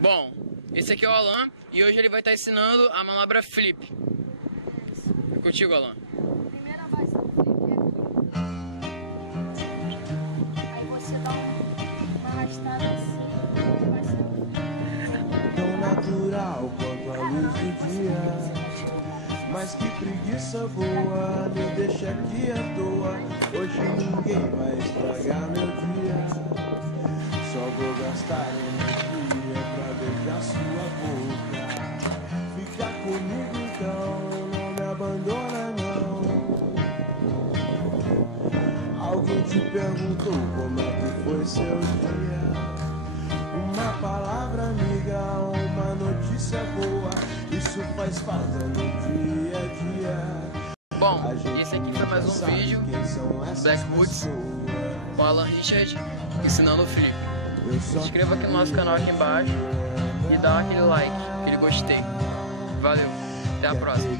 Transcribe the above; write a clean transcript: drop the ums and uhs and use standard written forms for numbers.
Bom, esse aqui é o Alan e hoje ele vai estar ensinando a manobra flip. É contigo, Alan. Primeira base do flip é aqui. Aí você dá uma arrastada assim, vai ser o flip. Tão natural quanto a luz do dia. Mas que preguiça boa, me deixa aqui à toa. Hoje ninguém vai estragar meu dia. Só vou gastar energia pra beijar sua boca. Fica comigo então, não me abandona não. Alguém te perguntou como é que foi seu dia? Uma palavra amiga, uma notícia boa, isso faz falta no dia a dia. Bom, esse aqui foi mais um vídeo Blackwoods com Alan Richard ensinando o flip. Se inscreva aqui no nosso canal aqui embaixo e dá aquele like, aquele gostei. Valeu, até a próxima.